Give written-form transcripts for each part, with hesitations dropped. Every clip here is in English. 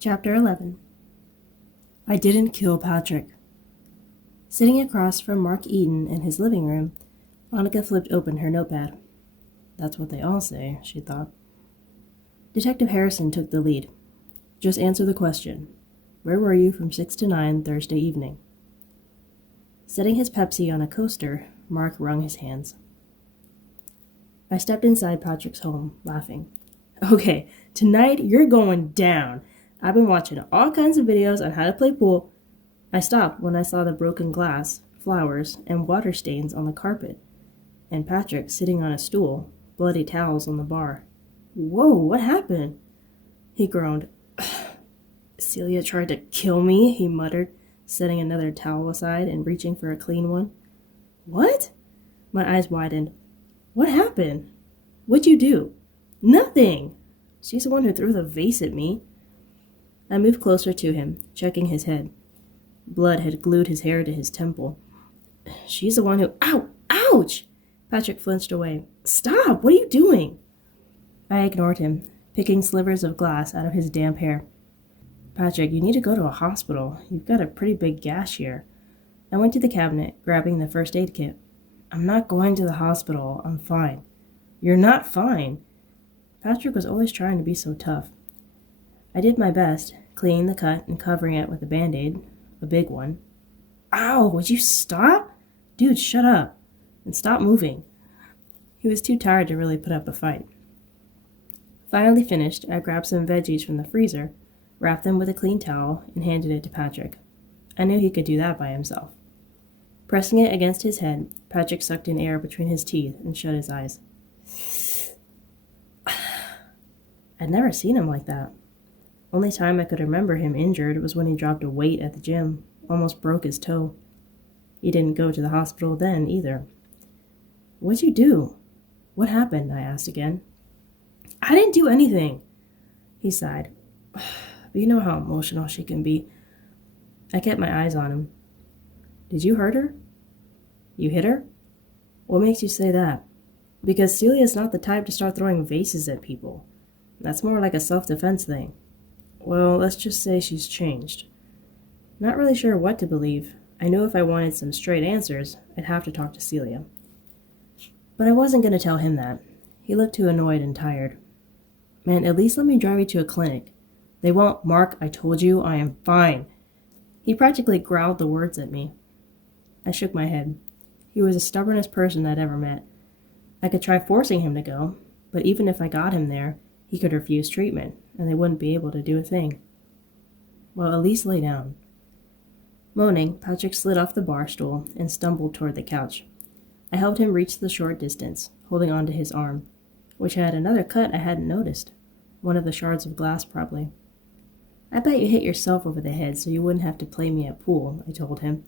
Chapter 11. I didn't kill Patrick. Sitting across from Mark Eden in his living room, Annika flipped open her notepad. That's what they all say, she thought. Detective Harrison took the lead. Just answer the question. Where were you from 6 to 9 Thursday evening? Setting his Pepsi on a coaster, Mark wrung his hands. I stepped inside Patrick's home, laughing. Okay, tonight you're going down. I've been watching all kinds of videos on how to play pool. I stopped when I saw the broken glass, flowers, and water stains on the carpet, and Patrick sitting on a stool, bloody towels on the bar. Whoa, what happened? He groaned. Celia tried to kill me, he muttered, setting another towel aside and reaching for a clean one. What? My eyes widened. What happened? What'd you do? Nothing! She's the one who threw the vase at me. I moved closer to him, checking his head. Blood had glued his hair to his temple. She's the one who... Ow! Ouch! Patrick flinched away. Stop! What are you doing? I ignored him, picking slivers of glass out of his damp hair. Patrick, you need to go to a hospital. You've got a pretty big gash here. I went to the cabinet, grabbing the first aid kit. I'm not going to the hospital. I'm fine. You're not fine. Patrick was always trying to be so tough. I did my best, cleaning the cut and covering it with a Band-Aid, a big one. Ow, would you stop? Dude, shut up. And stop moving. He was too tired to really put up a fight. Finally finished, I grabbed some veggies from the freezer, wrapped them with a clean towel, and handed it to Patrick. I knew he could do that by himself. Pressing it against his head, Patrick sucked in air between his teeth and shut his eyes. I'd never seen him like that. Only time I could remember him injured was when he dropped a weight at the gym, almost broke his toe. He didn't go to the hospital then, either. What'd you do? What happened? I asked again. I didn't do anything, he sighed. But you know how emotional she can be. I kept my eyes on him. Did you hurt her? You hit her? What makes you say that? Because Celia's not the type to start throwing vases at people. That's more like a self-defense thing. Well, let's just say she's changed. Not really sure what to believe. I knew if I wanted some straight answers, I'd have to talk to Celia. But I wasn't going to tell him that. He looked too annoyed and tired. Man, at least let me drive you to a clinic. They won't. Mark, I told you, I am fine. He practically growled the words at me. I shook my head. He was the stubbornest person I'd ever met. I could try forcing him to go, but even if I got him there, he could refuse treatment, and they wouldn't be able to do a thing. Well, at least lay down. Moaning, Patrick slid off the bar stool and stumbled toward the couch. I helped him reach the short distance, holding onto his arm, which had another cut I hadn't noticed. One of the shards of glass, probably. I bet you hit yourself over the head so you wouldn't have to play me at pool, I told him,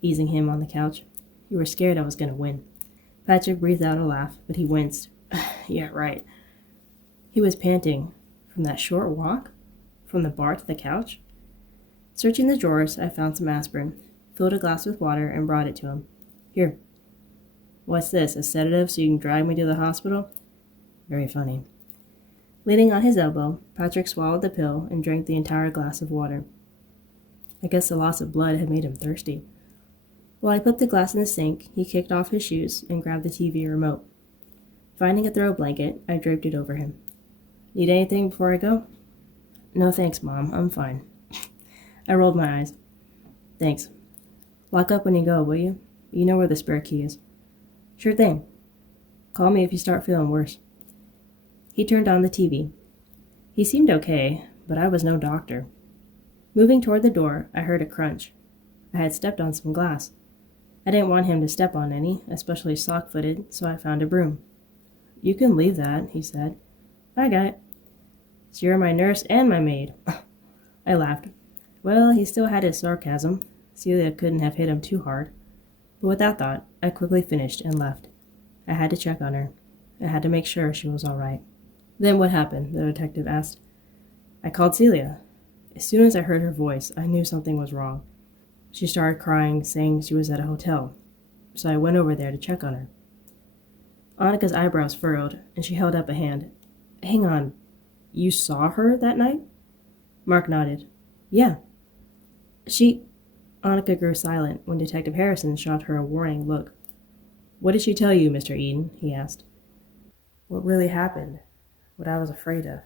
easing him on the couch. You were scared I was going to win. Patrick breathed out a laugh, but he winced. Yeah, right. He was panting. From that short walk? From the bar to the couch? Searching the drawers, I found some aspirin, filled a glass with water, and brought it to him. Here. What's this, a sedative so you can drag me to the hospital? Very funny. Leaning on his elbow, Patrick swallowed the pill and drank the entire glass of water. I guess the loss of blood had made him thirsty. While I put the glass in the sink, he kicked off his shoes and grabbed the TV remote. Finding a throw blanket, I draped it over him. Need anything before I go? No thanks, Mom. I'm fine. I rolled my eyes. Thanks. Lock up when you go, will you? You know where the spare key is. Sure thing. Call me if you start feeling worse. He turned on the TV. He seemed okay, but I was no doctor. Moving toward the door, I heard a crunch. I had stepped on some glass. I didn't want him to step on any, especially sock-footed, so I found a broom. You can leave that, he said. I got it. So you're my nurse and my maid. I laughed. Well, he still had his sarcasm. Celia couldn't have hit him too hard. But with that thought, I quickly finished and left. I had to check on her. I had to make sure she was all right. Then what happened? The detective asked. I called Celia. As soon as I heard her voice, I knew something was wrong. She started crying, saying she was at a hotel. So I went over there to check on her. Annika's eyebrows furrowed, and she held up a hand. Hang on. You saw her that night? Mark nodded. Yeah. She... Annika grew silent when Detective Harrison shot her a warning look. What did she tell you, Mr. Eden? He asked. What really happened? What I was afraid of.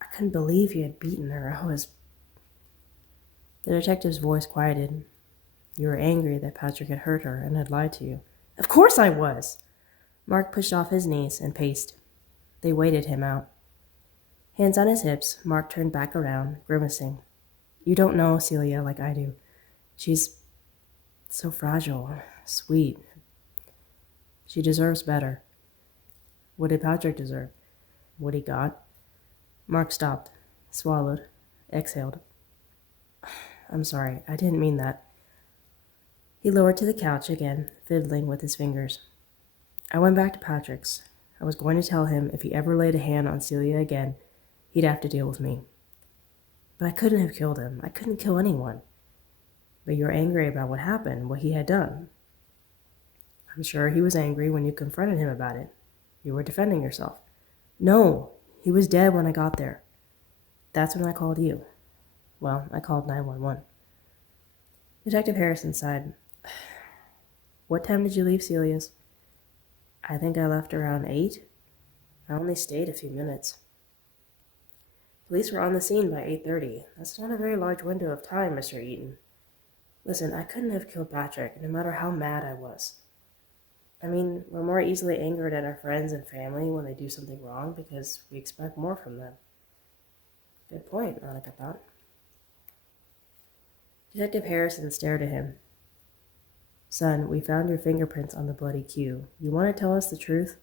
I couldn't believe you had beaten her. I was... The detective's voice quieted. You were angry that Patrick had hurt her and had lied to you. Of course I was! Mark pushed off his knees and paced. They waited him out. Hands on his hips, Mark turned back around, grimacing. You don't know Celia like I do. She's so fragile, sweet. She deserves better. What did Patrick deserve? What he got? Mark stopped, swallowed, exhaled. I'm sorry, I didn't mean that. He lowered to the couch again, fiddling with his fingers. I went back to Patrick's. I was going to tell him if he ever laid a hand on Celia again, he'd have to deal with me. But I couldn't have killed him. I couldn't kill anyone. But you were angry about what happened, what he had done. I'm sure he was angry when you confronted him about it. You were defending yourself. No, he was dead when I got there. That's when I called you. Well, I called 911. Detective Harrison sighed. What time did you leave Celia's? I think I left around 8. I only stayed a few minutes. Police were on the scene by 8:30. That's not a very large window of time, Mr. Eaton. Listen, I couldn't have killed Patrick, no matter how mad I was. I mean, we're more easily angered at our friends and family when they do something wrong because we expect more from them. Good point, Annika thought. Detective Harrison stared at him. Son, we found your fingerprints on the bloody cue. You want to tell us the truth?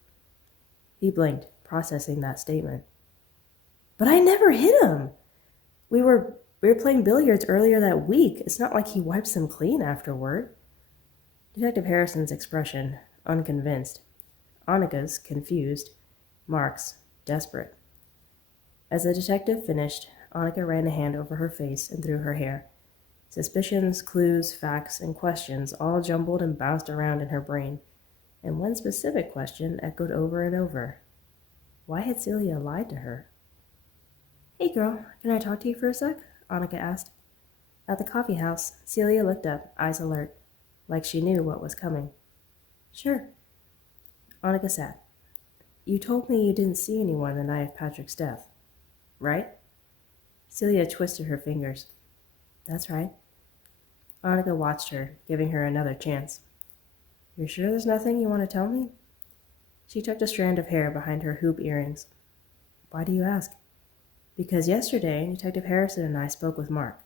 He blinked, processing that statement. But I never hit him! We were playing billiards earlier that week. It's not like he wipes them clean afterward. Detective Harrison's expression, unconvinced. Annika's, confused. Mark's, desperate. As the detective finished, Annika ran a hand over her face and through her hair. Suspicions, clues, facts, and questions all jumbled and bounced around in her brain, and one specific question echoed over and over. Why had Celia lied to her? Hey girl, can I talk to you for a sec? Annika asked. At the coffee house, Celia looked up, eyes alert, like she knew what was coming. Sure. Annika sat. You told me you didn't see anyone the night of Patrick's death, right? Celia twisted her fingers. That's right. Annika watched her, giving her another chance. You're sure there's nothing you want to tell me? She tucked a strand of hair behind her hoop earrings. Why do you ask? Because yesterday, Detective Harrison and I spoke with Mark.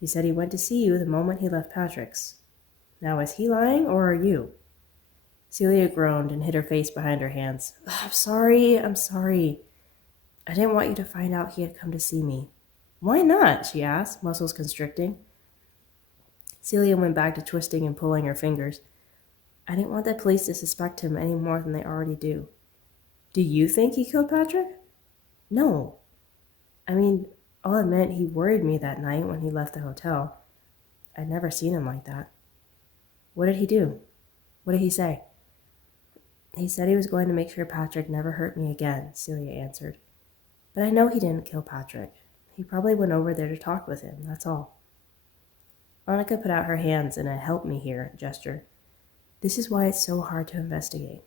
He said he went to see you the moment he left Patrick's. Now, is he lying, or are you? Celia groaned and hid her face behind her hands. I'm sorry. I didn't want you to find out he had come to see me. Why not? She asked, muscles constricting. Celia went back to twisting and pulling her fingers. I didn't want the police to suspect him any more than they already do. Do you think he killed Patrick? No. I mean, all it meant he worried me that night when he left the hotel. I'd never seen him like that. What did he do? What did he say? He said he was going to make sure Patrick never hurt me again, Celia answered. But I know he didn't kill Patrick. He probably went over there to talk with him, that's all. Annika put out her hands in a help me here gesture. This is why it's so hard to investigate.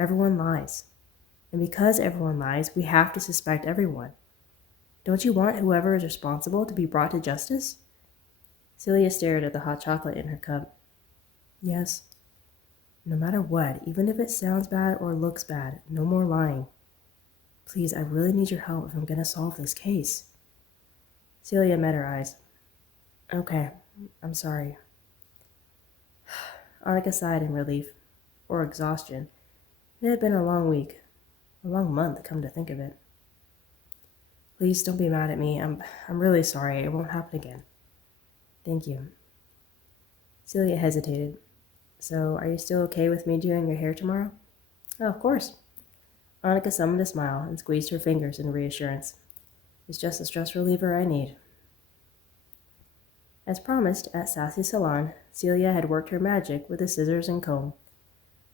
Everyone lies. And because everyone lies, we have to suspect everyone. Don't you want whoever is responsible to be brought to justice? Celia stared at the hot chocolate in her cup. Yes. No matter what, even if it sounds bad or looks bad, no more lying. Please, I really need your help if I'm going to solve this case. Celia met her eyes. Okay, I'm sorry. Annika sighed in relief, or exhaustion. It had been a long week, a long month, come to think of it. Please don't be mad at me. I'm really sorry. It won't happen again. Thank you. Celia hesitated. So, are you still okay with me doing your hair tomorrow? Oh, of course. Annika summoned a smile and squeezed her fingers in reassurance. It's just a stress reliever I need. As promised, at Sassy's salon, Celia had worked her magic with the scissors and comb.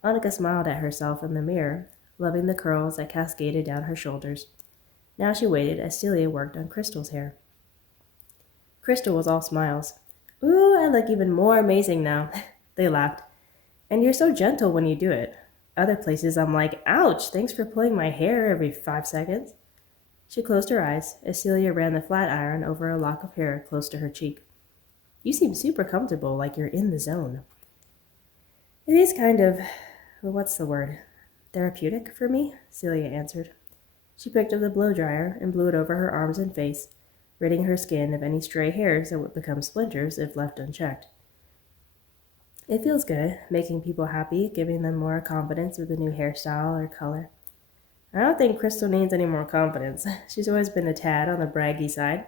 Annika smiled at herself in the mirror, loving the curls that cascaded down her shoulders. Now she waited as Celia worked on Crystal's hair. Crystal was all smiles. Ooh, I look even more amazing now. They laughed. And you're so gentle when you do it. Other places I'm like, ouch, thanks for pulling my hair every 5 seconds. She closed her eyes as Celia ran the flat iron over a lock of hair close to her cheek. You seem super comfortable, like you're in the zone. It is kind of, what's the word? Therapeutic for me, Celia answered. She picked up the blow dryer and blew it over her arms and face, ridding her skin of any stray hairs that would become splinters if left unchecked. It feels good, making people happy, giving them more confidence with a new hairstyle or color. I don't think Crystal needs any more confidence. She's always been a tad on the braggy side.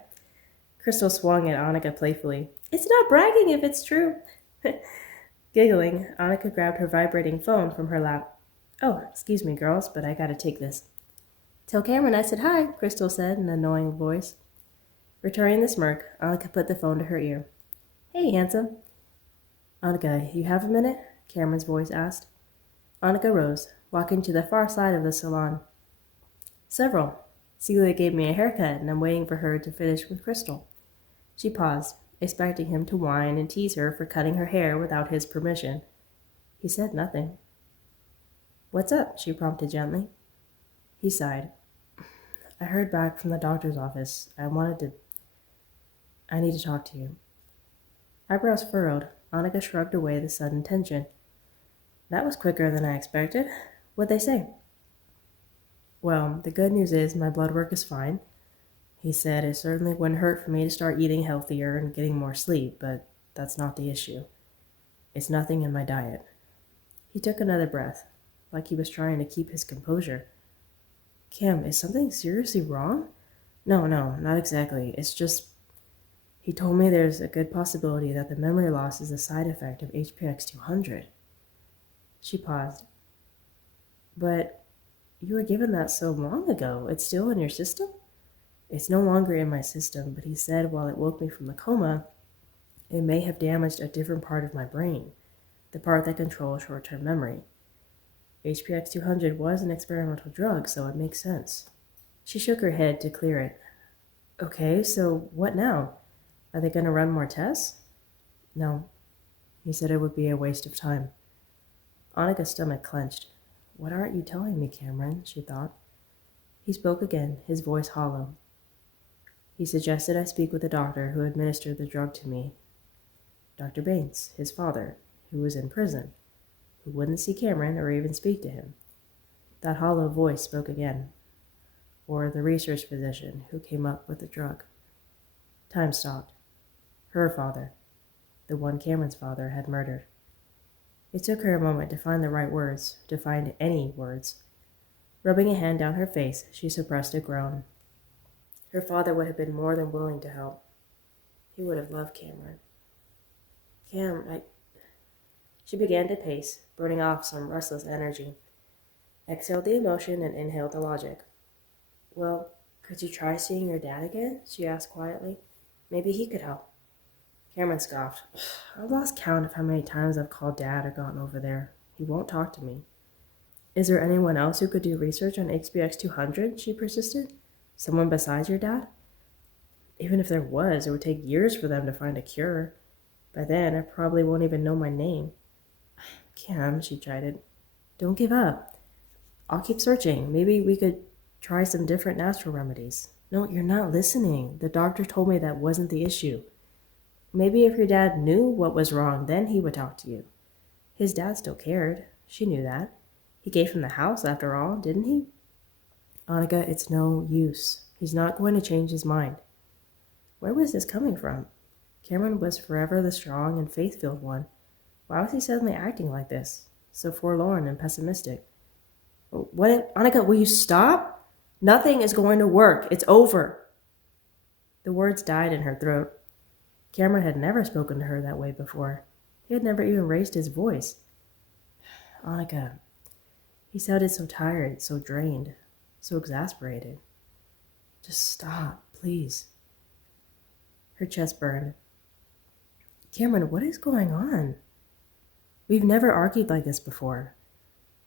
Crystal swung at Annika playfully. It's not bragging if it's true. Giggling, Annika grabbed her vibrating phone from her lap. Oh, excuse me, girls, but I gotta take this. Tell Cameron I said hi, Crystal said in an annoying voice. Returning the smirk, Annika put the phone to her ear. Hey, handsome. Annika, you have a minute? Cameron's voice asked. Annika rose, walking to the far side of the salon. Several. Celia gave me a haircut, and I'm waiting for her to finish with Crystal. She paused, expecting him to whine and tease her for cutting her hair without his permission. He said nothing. What's up? She prompted gently. He sighed. I heard back from the doctor's office. I need to talk to you. Eyebrows furrowed, Annika shrugged away the sudden tension. That was quicker than I expected. What'd they say? Well, the good news is my blood work is fine. He said it certainly wouldn't hurt for me to start eating healthier and getting more sleep, but that's not the issue. It's nothing in my diet. He took another breath, like he was trying to keep his composure. Kim, is something seriously wrong? No, not exactly. It's just... He told me there's a good possibility that the memory loss is a side effect of HPX 200. She paused. But you were given that so long ago. It's still in your system? It's no longer in my system, but he said while it woke me from the coma, it may have damaged a different part of my brain, the part that controls short-term memory. HPX 200 was an experimental drug, so it makes sense. She shook her head to clear it. Okay, so what now? Are they going to run more tests? No. He said it would be a waste of time. Annika's stomach clenched. What aren't you telling me, Cameron? She thought. He spoke again, his voice hollow. He suggested I speak with the doctor who administered the drug to me. Dr. Baines, his father, who was in prison, who wouldn't see Cameron or even speak to him. That hollow voice spoke again. Or the research physician who came up with the drug. Time stopped. Her father, the one Cameron's father had murdered. It took her a moment to find the right words, to find any words. Rubbing a hand down her face, she suppressed a groan. Her father would have been more than willing to help. He would have loved Cameron. She began to pace, burning off some restless energy. Exhaled the emotion and inhaled the logic. Well, could you try seeing your dad again? She asked quietly. Maybe he could help. Cameron scoffed. I've lost count of how many times I've called Dad or gone over there. He won't talk to me. Is there anyone else who could do research on HBX 200? She persisted. Someone besides your dad? Even if there was, it would take years for them to find a cure. By then, I probably won't even know my name. Cam, she chided. Don't give up. I'll keep searching. Maybe we could try some different natural remedies. No, you're not listening. The doctor told me that wasn't the issue. Maybe if your dad knew what was wrong, then he would talk to you. His dad still cared. She knew that. He gave him the house, after all, didn't he? Annika, it's no use. He's not going to change his mind. Where was this coming from? Cameron was forever the strong and faith-filled one. Why was he suddenly acting like this? So forlorn and pessimistic. Annika, will you stop? Nothing is going to work. It's over. The words died in her throat. Cameron had never spoken to her that way before. He had never even raised his voice. Annika, he sounded so tired, so drained, so exasperated. Just stop, please. Her chest burned. Cameron, what is going on? We've never argued like this before.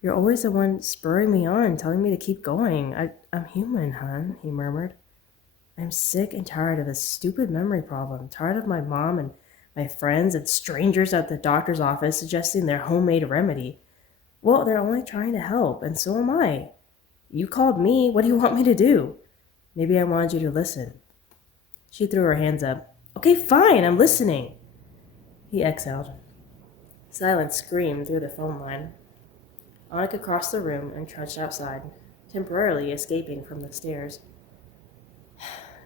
You're always the one spurring me on, telling me to keep going. I'm human, hon, he murmured. I'm sick and tired of this stupid memory problem, tired of my mom and my friends and strangers at the doctor's office suggesting their homemade remedy. Well, they're only trying to help, and so am I. You called me. What do you want me to do? Maybe I wanted you to listen. She threw her hands up. Okay, fine, I'm listening. He exhaled. Silence screamed through the phone line. Annika crossed the room and trudged outside, temporarily escaping from the stairs.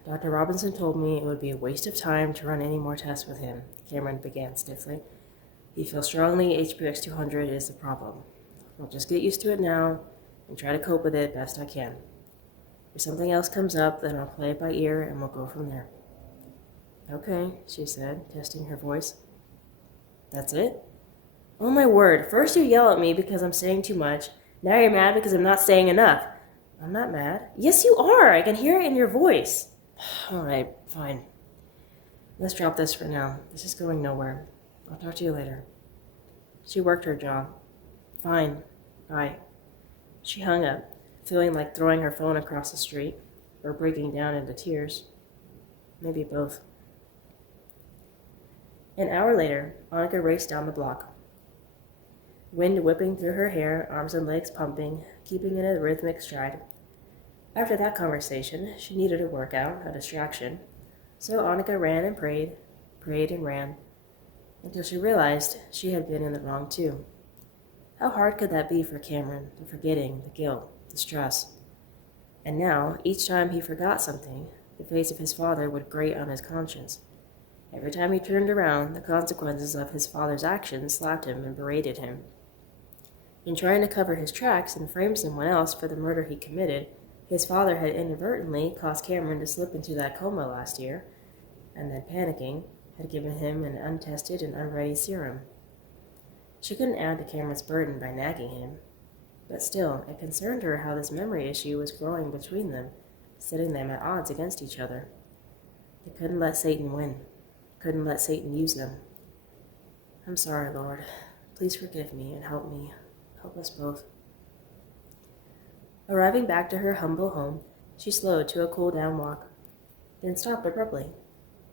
Dr. Robinson told me it would be a waste of time to run any more tests with him, Cameron began stiffly. He feels strongly HPX 200 is the problem. I'll just get used to it now and try to cope with it best I can. If something else comes up, then I'll play it by ear and we'll go from there. Okay, she said, testing her voice. That's it? Oh my word, first you yell at me because I'm saying too much. Now you're mad because I'm not saying enough. I'm not mad. Yes, you are. I can hear it in your voice. All right, fine. Let's drop this for now. This is going nowhere. I'll talk to you later. She worked her jaw. Fine. Bye. She hung up, feeling like throwing her phone across the street or breaking down into tears. Maybe both. An hour later, Annika raced down the block. Wind whipping through her hair, arms and legs pumping, keeping in a rhythmic stride. After that conversation, she needed a workout, a distraction. So Annika ran and prayed and ran, until she realized she had been in the wrong too. How hard could that be for Cameron, the forgetting, the guilt, the stress? And now, each time he forgot something, the face of his father would grate on his conscience. Every time he turned around, the consequences of his father's actions slapped him and berated him. In trying to cover his tracks and frame someone else for the murder he committed, his father had inadvertently caused Cameron to slip into that coma last year, and then panicking, had given him an untested and unready serum. She couldn't add to Cameron's burden by nagging him, but still, it concerned her how this memory issue was growing between them, setting them at odds against each other. They couldn't let Satan win, couldn't let Satan use them. I'm sorry, Lord. Please forgive me and help me. Help us both. Arriving back to her humble home, she slowed to a cool-down walk, then stopped abruptly.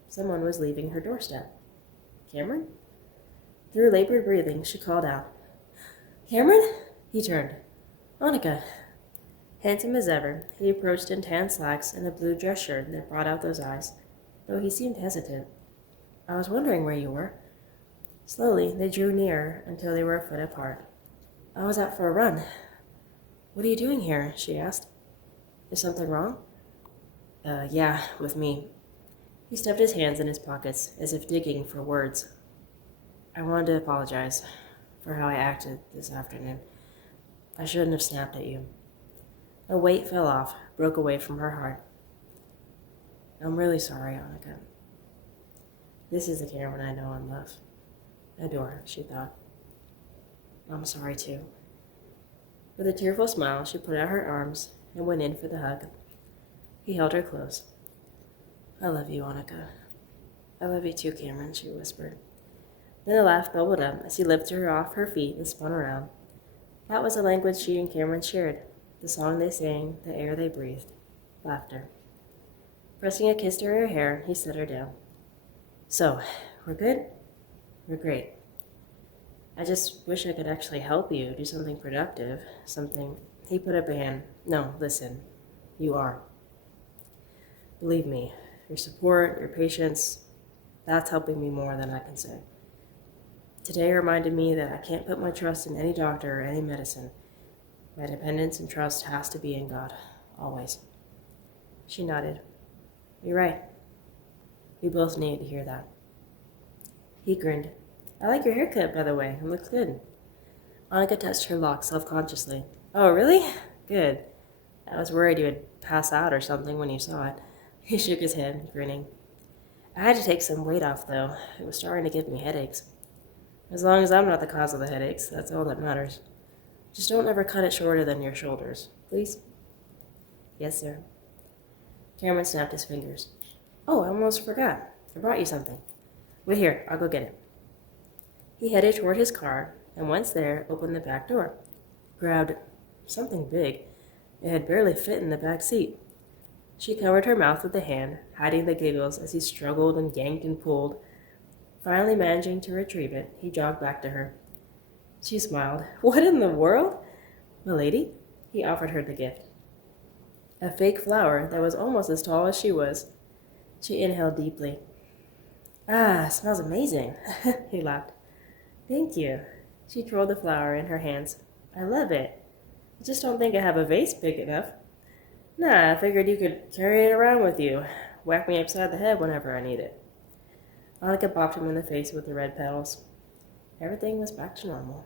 Someone was leaving her doorstep. Cameron? Through labored breathing, she called out, Cameron? He turned. Annika. Handsome as ever, he approached in tan slacks and a blue dress shirt that brought out those eyes, though he seemed hesitant. I was wondering where you were. Slowly, they drew nearer until they were a foot apart. I was out for a run. What are you doing here? She asked. Is something wrong? Yeah, with me. He stuffed his hands in his pockets, as if digging for words. I wanted to apologize for how I acted this afternoon. I shouldn't have snapped at you. A weight fell off, broke away from her heart. I'm really sorry, Annika. This is the Cameron I know and love. Adore, she thought. I'm sorry, too. With a tearful smile, she put out her arms and went in for the hug. He held her close. I love you, Annika. I love you too, Cameron, she whispered. Then a laugh bubbled up as he lifted her off her feet and spun around. That was the language she and Cameron shared, the song they sang, the air they breathed. Laughter. Pressing a kiss to her hair, he set her down. So, we're good? We're great. I just wish I could actually help you, do something productive, something... He put up a hand. No, listen. You are. Believe me, your support, your patience, that's helping me more than I can say. Today reminded me that I can't put my trust in any doctor or any medicine. My dependence and trust has to be in God, always. She nodded. You're right. We both needed to hear that. He grinned. I like your haircut, by the way. It looks good. Annika touched her locks self-consciously. Oh, really? Good. I was worried you would pass out or something when you saw it. He shook his head, grinning. I had to take some weight off, though. It was starting to give me headaches. As long as I'm not the cause of the headaches, that's all that matters. Just don't ever cut it shorter than your shoulders, please? Yes, sir. Cameron snapped his fingers. Oh, I almost forgot. I brought you something. Wait here, I'll go get it. He headed toward his car, and once there, opened the back door. grabbed something big. It had barely fit in the back seat. She covered her mouth with a hand, hiding the giggles as he struggled and yanked and pulled. Finally managing to retrieve it, he jogged back to her. She smiled. What in the world? Milady? He offered her the gift. A fake flower that was almost as tall as she was. She inhaled deeply. Ah, smells amazing, he laughed. Thank you. She twirled the flower in her hands. I love it. I just don't think I have a vase big enough. Nah, I figured you could carry it around with you. Whack me upside the head whenever I need it. Annika popped him in the face with the red petals. Everything was back to normal.